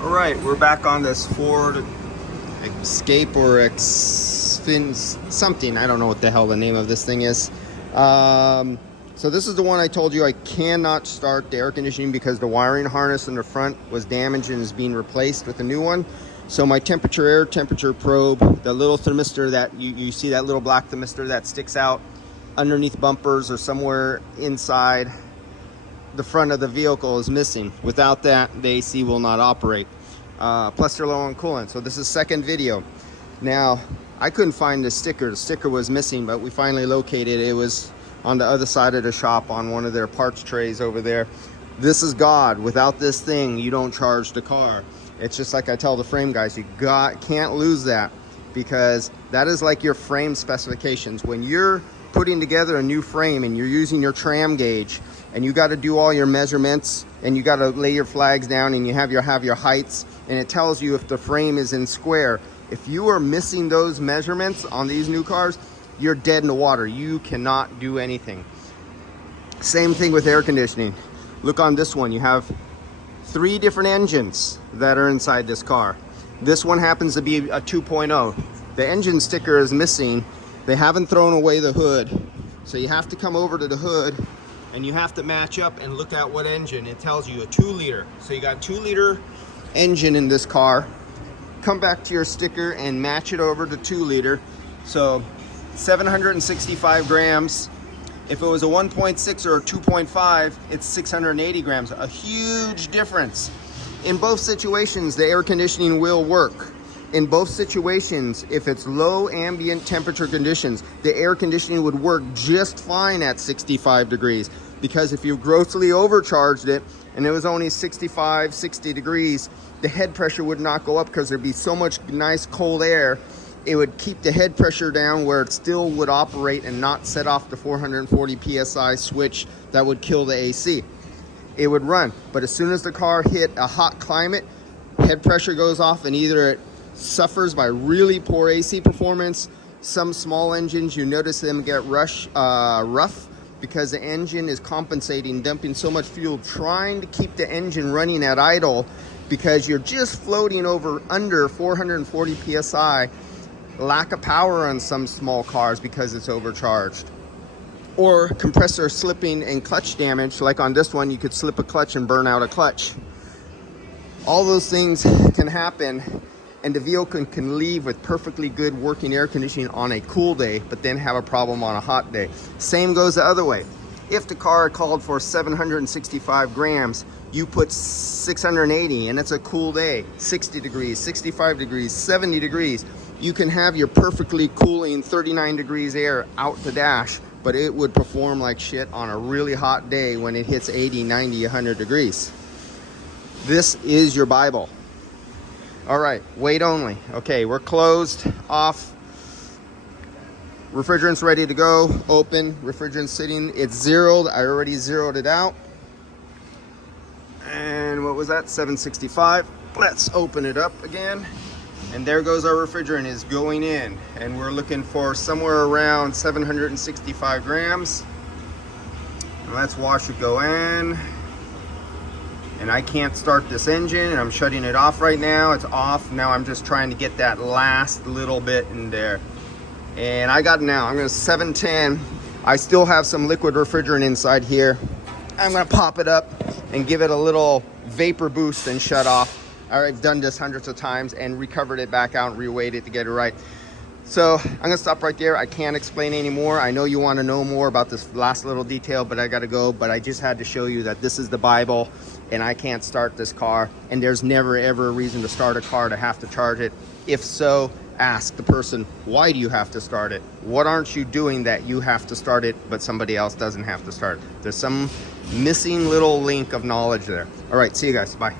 All right, we're back on this Ford Escape or something. I don't know what the hell the name of this thing is. So this is the one I told you I cannot start the air conditioning because the wiring harness in the front was damaged and is being replaced with a new one. So my air temperature probe, the little thermistor that you see, that little black thermistor that sticks out underneath bumpers or somewhere inside the front of the vehicle, is missing. Without that, the AC will not operate. Plus they're low on coolant. So this is second video. Now, I couldn't find the sticker. The sticker was missing, but we finally located it. It was on the other side of the shop on one of their parts trays over there. This is God. Without this thing, you don't charge the car. It's just like I tell the frame guys, you can't lose that, because that is like your frame specifications. When you're putting together a new frame and you're using your tram gauge and you got to do all your measurements and you got to lay your flags down and you have your heights, and it tells you if the frame is in square. If you are missing those measurements on these new cars, you're dead in the water. You cannot do anything. Same thing with air conditioning. Look on this one. You have 3 different engines that are inside this car. This one happens to be a 2.0. The engine sticker is missing. They haven't thrown away the hood. So you have to come over to the hood and you have to match up and look at what engine. It tells you a 2-liter. So you got 2-liter engine in this car. Come back to your sticker and match it over to 2-liter. So 765 grams. If it was a 1.6 or a 2.5, it's 680 grams. A huge difference. In both situations, the air conditioning will work. In both situations, if it's low ambient temperature conditions, the air conditioning would work just fine at 65 degrees. Because if you grossly overcharged it and it was only 65, 60 degrees, the head pressure would not go up because there'd be so much nice cold air. It would keep the head pressure down where it still would operate and not set off the 440 PSI switch that would kill the AC. It would run, but as soon as the car hit a hot climate, head pressure goes off and either it suffers by really poor AC performance. Some small engines, you notice them get rough because the engine is compensating, dumping so much fuel, trying to keep the engine running at idle because you're just floating under 440 PSI. Lack of power on some small cars because it's overcharged. Or compressor slipping and clutch damage, like on this one, you could slip a clutch and burn out a clutch. All those things can happen, and the vehicle can leave with perfectly good working air conditioning on a cool day, but then have a problem on a hot day. Same goes the other way. If the car called for 765 grams, you put 680 and it's a cool day, 60 degrees, 65 degrees, 70 degrees. You can have your perfectly cooling 39 degrees air out the dash, but it would perform like shit on a really hot day when it hits 80, 90, 100 degrees. This is your Bible. All right, wait only. Okay, we're closed, off. Refrigerant's ready to go, open, refrigerant sitting. It's zeroed, I already zeroed it out. And what was that, 765? Let's open it up again. And there goes our refrigerant is going in. And we're looking for somewhere around 765 grams. And let's watch it go in. And I can't start this engine, and I'm shutting it off right now. It's off. Now I'm just trying to get that last little bit in there. And I got it now. I'm going to 710. I still have some liquid refrigerant inside here. I'm going to pop it up and give it a little vapor boost and shut off. I've done this hundreds of times and recovered it back out and reweighed it to get it right. So I'm going to stop right there. I can't explain anymore. I know you want to know more about this last little detail, but I got to go. But I just had to show you that this is the Bible, and I can't start this car. And there's never, ever a reason to start a car to have to charge it. If so, ask the person, why do you have to start it? What aren't you doing that you have to start it, but somebody else doesn't have to start it? There's some missing little link of knowledge there. All right, see you guys. Bye.